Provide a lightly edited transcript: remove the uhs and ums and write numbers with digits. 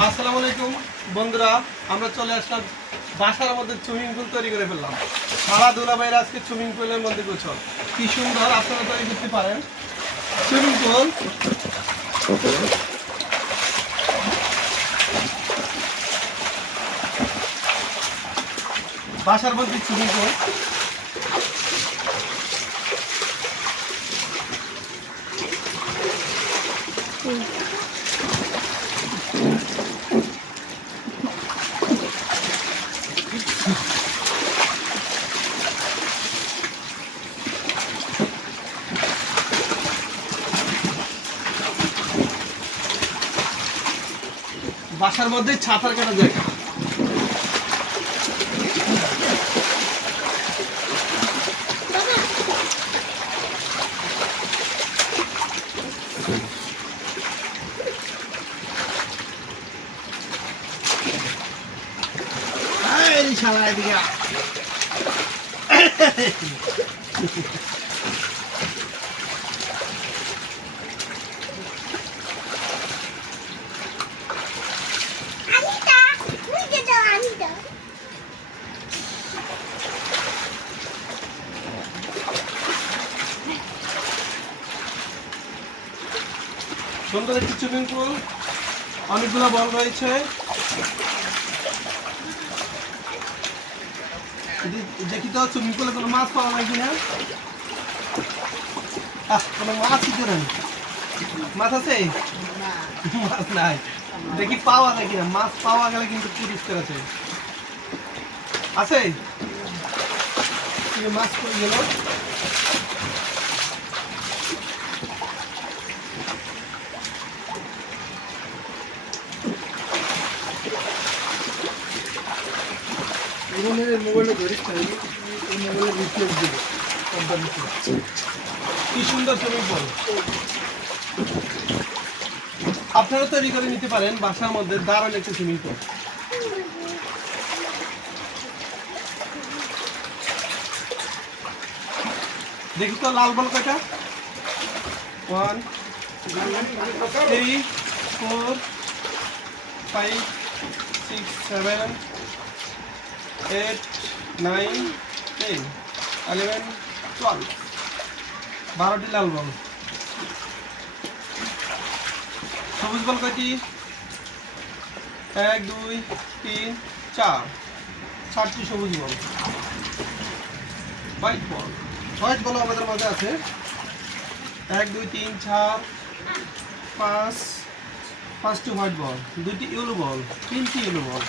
আসসালামু আলাইকুম বন্ধুরা, আমরা চলে আসলাম বাসার মধ্যে সুইমিং পুল তৈরি করে ফেললাম। সারা দুলাভাইয়ের আজকে সুইমিং পুলের মধ্যে গোছল, কি সুন্দর আপনারা তৈরি করতে পারেন সুইমিং পুল। বাসার মধ্যে সুইমিং পুল বাসার মধ্যে ছাতার কাটা জায়গা। শালা এদিকে সুন্দর একটি সুইমিং পুল, অনেকগুলো বল রয়েছে। দেখি তো সুইমিং পুলে কোনো মাছ পাওয়া যায় কিনা। কোনো মাছই তো নেই। মাছ আছে? মাছ নাই। দেখি পাওয়া যায় কিনা। মাছ পাওয়া গেলে কিন্তু পুরস্কার আছে। আছে? মাছ পড়ে গেল। মোবাইলে ধরিস মোবাইলে রিপ্লেস দিবে কোম্পানিতে। কি সুন্দর সুইমিং পুল, আপনারা তৈরি করে নিতে পারেন বাসার মধ্যে। দারুণ একটা সুইমিং পুল। দেখি তো লাল বল কয়টা? 1 2 3 4 5 6 7 8 9 10 11 12 12টি লাল বল। সবুজ বল কয়টি? 1 2 3 4 4টি সবুজ বল। হোয়াইট বল, হোয়াইট বল আমাদের মাঝে আছে। 1 2 3 4 5টি হোয়াইট বল, 2টি ইয়েলো বল, 3টি ইয়েলো বল।